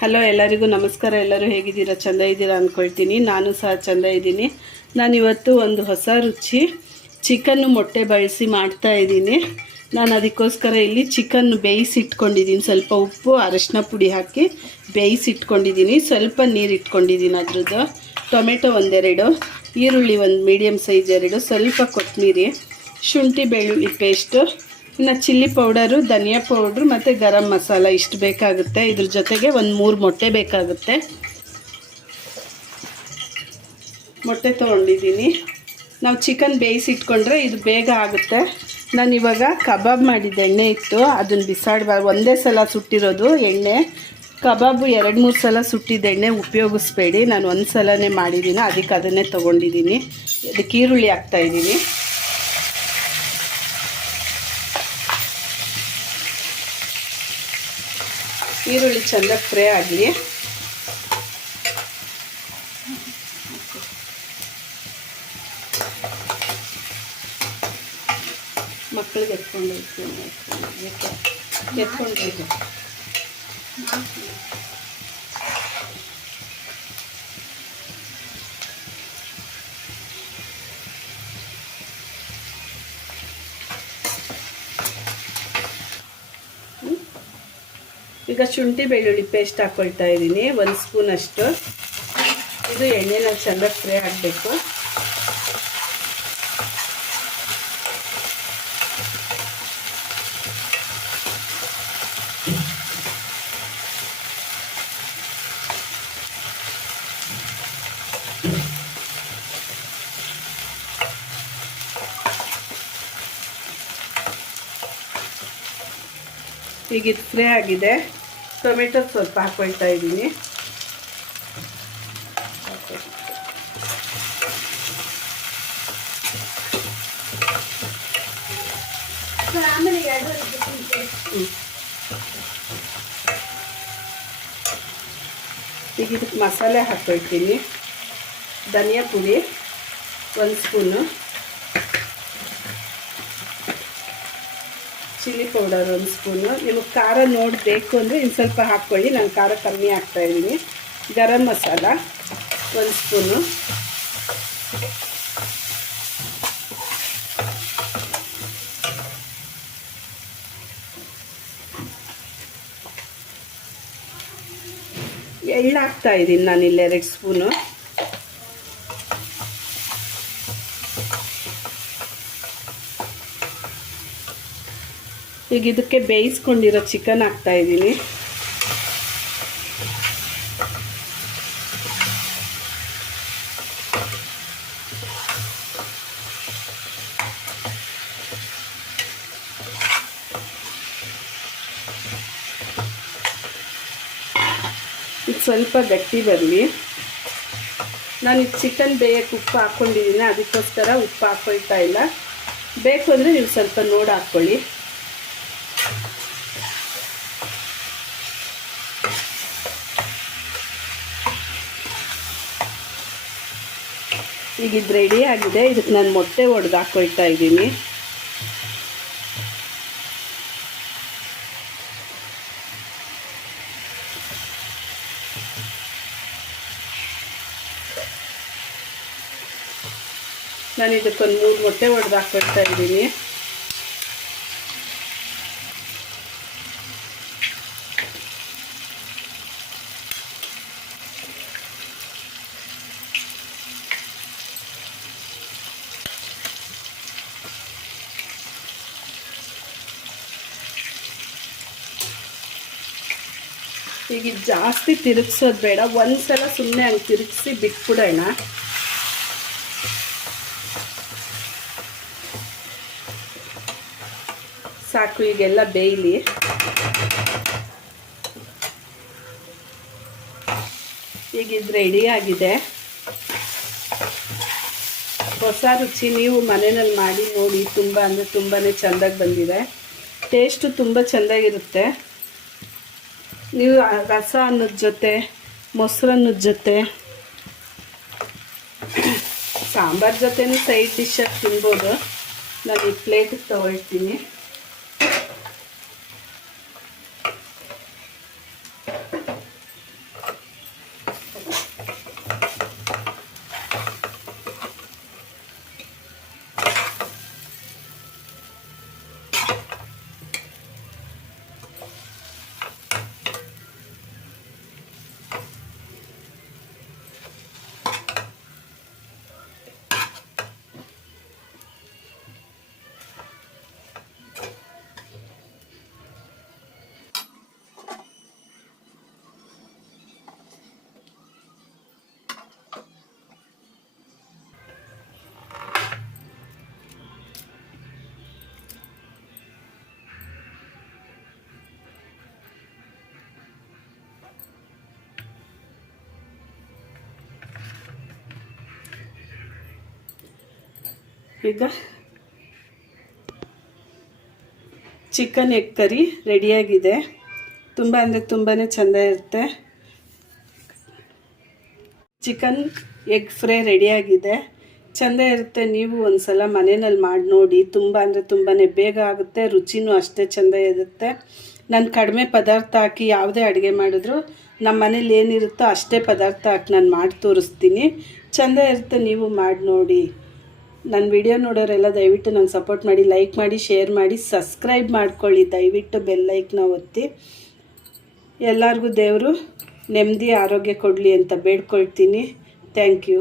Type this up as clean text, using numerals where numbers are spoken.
Hello, ಎಲ್ಲರಿಗೂ ನಮಸ್ಕಾರ. ಎಲ್ಲರೂ ಹೇಗಿದ್ದೀರಾ? ಚೆಂದ ಇದ್ದೀರಾ ಅಂದ್ಕೊಳ್ತೀನಿ. ನಾನು ಸಹ ಚೆಂದ ಇದ್ದೀನಿ. ನಾನಿವತ್ತು ಒಂದು ಹೊಸ ರುಚಿ ಚಿಕನ್ನು ಮೊಟ್ಟೆ ಬಳಸಿ ಮಾಡ್ತಾ ಇದ್ದೀನಿ. ನಾನು ಅದಕ್ಕೋಸ್ಕರ ಇಲ್ಲಿ ಚಿಕನ್ನು ಬೇಯಿಸಿಟ್ಕೊಂಡಿದ್ದೀನಿ. ಸ್ವಲ್ಪ ಉಪ್ಪು ಅರಶಿನ ಪುಡಿ ಹಾಕಿ ಬೇಯಿಸಿಟ್ಕೊಂಡಿದ್ದೀನಿ. ಸ್ವಲ್ಪ ನೀರು ಇಟ್ಕೊಂಡಿದ್ದೀನಿ. ಅದ್ರದ್ದು ಟೊಮೆಟೊ ಒಂದೆರಡು, ಈರುಳ್ಳಿ ಒಂದು ಮೀಡಿಯಮ್ ಸೈಜ್ ಎರಡು, ಸ್ವಲ್ಪ ಕೊತ್ತಂಬರಿ, ಶುಂಠಿ ಬೆಳ್ಳುಳ್ಳಿ ಪೇಸ್ಟು, ಇನ್ನು ಚಿಲ್ಲಿ ಪೌಡರು, ಧನಿಯಾ ಪೌಡ್ರು ಮತ್ತು ಗರಂ ಮಸಾಲ ಇಷ್ಟು ಬೇಕಾಗುತ್ತೆ. ಇದ್ರ ಜೊತೆಗೆ ಒಂದು 3 ಮೊಟ್ಟೆ ಬೇಕಾಗುತ್ತೆ. ಮೊಟ್ಟೆ ತೊಗೊಂಡಿದ್ದೀನಿ. ನಾವು ಚಿಕನ್ ಬೇಯಿಸಿಟ್ಕೊಂಡ್ರೆ ಇದು ಬೇಗ ಆಗುತ್ತೆ. ನಾನಿವಾಗ ಕಬಾಬ್ ಮಾಡಿದ್ದ ಎಣ್ಣೆ ಇತ್ತು, ಅದನ್ನು ಬಿಸಾಡಬಾರ್ದು. ಒಂದೇ ಸಲ ಸುಟ್ಟಿರೋದು ಎಣ್ಣೆ. ಕಬಾಬು 2-3 ಸಲ ಸುಟ್ಟಿದ್ದ ಎಣ್ಣೆ ಉಪಯೋಗಿಸ್ಬೇಡಿ. ನಾನು ಒಂದು ಸಲನೇ ಮಾಡಿದ್ದೀನಿ, ಅದಕ್ಕೆ ಅದನ್ನೇ ತೊಗೊಂಡಿದ್ದೀನಿ. ಅದಕ್ಕೆ ಈರುಳ್ಳಿ ಹಾಕ್ತಾಯಿದ್ದೀನಿ. ಈರುಳ್ಳಿ ಚೆಂದಾಗಿ ಫ್ರೈ ಆಗಲಿ. ಮಕ್ಕಳಿಗೆ ಎತ್ಕೊಂಡು ಈಗ ಶುಂಠಿ ಬೆಳ್ಳುಳ್ಳಿ ಪೇಸ್ಟ್ ಹಾಕ್ಕೊಳ್ತಾ ಇದ್ದೀನಿ, 1 ಸ್ಪೂನ್ ಅಷ್ಟು. ಇದು ಎಣ್ಣೆನಲ್ಲಿ ಚೆನ್ನಾಗಿ ಫ್ರೈ ಆಗಬೇಕು. ಈಗ ಇದು ಫ್ರೈ ಆಗಿದೆ. ಟೊಮೆಟೊ ಸ್ವಲ್ಪ ಹಾಕ್ಕೊಳ್ತಾ ಇದ್ದೀನಿ. ಈಗ ಇದಕ್ಕೆ ಮಸಾಲೆ ಹಾಕ್ಕೊಳ್ತೀನಿ. ಧನಿಯಾ ಪುಡಿ 1 ಸ್ಪೂನು, ಚಿಲ್ಲಿ ಪೌಡರ್ 1 ಸ್ಪೂನು. ನಿಮಗೆ ಖಾರ ನೋಡಬೇಕು ಅಂದರೆ ಇನ್ನು ಸ್ವಲ್ಪ ಹಾಕ್ಕೊಳ್ಳಿ. ನಾನು ಖಾರ ಕಮ್ಮಿ ಹಾಕ್ತಾಯಿದ್ದೀನಿ. ಗರಂ ಮಸಾಲ 1 ಸ್ಪೂನು, ಎಳ್ಳು ಹಾಕ್ತಾಯಿದ್ದೀನಿ ನಾನಿಲ್ಲಿ 2 ಸ್ಪೂನು. ಈಗ ಇದಕ್ಕೆ ಬೇಯಿಸ್ಕೊಂಡಿರೋ ಚಿಕನ್ ಹಾಕ್ತಾಯಿದ್ದೀನಿ. ಇದು ಸ್ವಲ್ಪ ಗಟ್ಟಿ ಬರಲಿ. ನಾನು ಇದು ಚಿಕನ್ ಬೇಯಕ್ಕೆ ಉಪ್ಪು ಹಾಕ್ಕೊಂಡಿದ್ದೀನಿ, ಅದಕ್ಕೋಸ್ಕರ ಉಪ್ಪು ಹಾಕ್ಕೊಳ್ತಾ ಇಲ್ಲ. ಬೇಕು ಅಂದರೆ ನೀವು ಸ್ವಲ್ಪ ನೋಡಿ ಹಾಕ್ಕೊಳ್ಳಿ. ಈಗ ಇದು ರೆಡಿ ಆಗಿದೆ. ಇದಕ್ಕೆ ನಾನು ಮೊಟ್ಟೆ ಒಡೆದು ಹಾಕ್ಕೊಳ್ತಾ ಇದ್ದೀನಿ. ನಾನು ಇದಕ್ಕೊಂದು 3 ಮೊಟ್ಟೆ ಒಡೆದು ಹಾಕ್ಕೊಳ್ತಾ ಇದ್ದೀನಿ. ಈಗ ಜಾಸ್ತಿ ತಿರುಗಿಸೋದು ಬೇಡ, ಒಂದು ಸಲ ಸುಮ್ಮನೆ ಹಂಗೆ ತಿರುಗಿಸಿ ಬಿಟ್ಬಿಡೋಣ. ಸಾಕು, ಈಗೆಲ್ಲ ಬೇಯಲಿ. ಈಗ ಇದು ರೆಡಿ ಆಗಿದೆ. ಹೊಸ ರುಚಿ ನೀವು ಮನೆಯಲ್ಲಿ ಮಾಡಿ ನೋಡಿ. ತುಂಬ ಅಂದರೆ ತುಂಬಾ ಚೆಂದಾಗಿ ಬಂದಿದೆ. ಟೇಸ್ಟು ತುಂಬ ಚೆಂದಾಗಿರುತ್ತೆ. ನೀವು ರಸ ಅನ್ನೋದ ಜೊತೆ, ಮೊಸರನ್ನದ ಜೊತೆ, ಸಾಂಬಾರು ಜೊತೆನೂ ಸೈಡ್ ಡಿಶ್ಶಾಗಿ ತಿನ್ಬೋದು. ನಾನು ಈ ಪ್ಲೇಟಿಗೆ ತೊಗೊಳ್ತೀನಿ. ಈಗ ಚಿಕನ್ ಎಗ್ ಕರಿ ರೆಡಿಯಾಗಿದೆ. ತುಂಬ ಅಂದರೆ ತುಂಬಾ ಚೆಂದ ಇರುತ್ತೆ. ಚಿಕನ್ ಎಗ್ ಫ್ರೈ ರೆಡಿಯಾಗಿದೆ. ಚೆಂದ ಇರುತ್ತೆ. ನೀವು ಒಂದು ಸಲ ಮನೆಯಲ್ಲಿ ಮಾಡಿ ನೋಡಿ. ತುಂಬ ಅಂದರೆ ತುಂಬಾ ಬೇಗ ಆಗುತ್ತೆ, ರುಚಿನೂ ಅಷ್ಟೇ ಚೆಂದ ಇರುತ್ತೆ. ನಾನು ಕಡಿಮೆ ಪದಾರ್ಥ ಹಾಕಿ ಯಾವುದೇ ಅಡುಗೆ ಮಾಡಿದ್ರು ನಮ್ಮ ಮನೇಲಿ ಏನಿರುತ್ತೋ ಅಷ್ಟೇ ಪದಾರ್ಥ ಹಾಕಿ ನಾನು ಮಾಡಿ ತೋರಿಸ್ತೀನಿ. ಚೆಂದ ಇರುತ್ತೆ, ನೀವು ಮಾಡಿ ನೋಡಿ. ನನ್ನ ವಿಡಿಯೋ ನೋಡೋರೆಲ್ಲ ದಯವಿಟ್ಟು ನಂಗೆ ಸಪೋರ್ಟ್ ಮಾಡಿ, ಲೈಕ್ ಮಾಡಿ, ಶೇರ್ ಮಾಡಿ, ಸಬ್ಸ್ಕ್ರೈಬ್ ಮಾಡ್ಕೊಳ್ಳಿ. ದಯವಿಟ್ಟು ಬೆಲ್ ಐಕನ್ನ ಒತ್ತಿ. ಎಲ್ಲರಿಗೂ ದೇವರು ನೆಮ್ಮದಿ ಆರೋಗ್ಯ ಕೊಡಲಿ ಅಂತ ಬೇಡ್ಕೊಳ್ತೀನಿ. Thank you.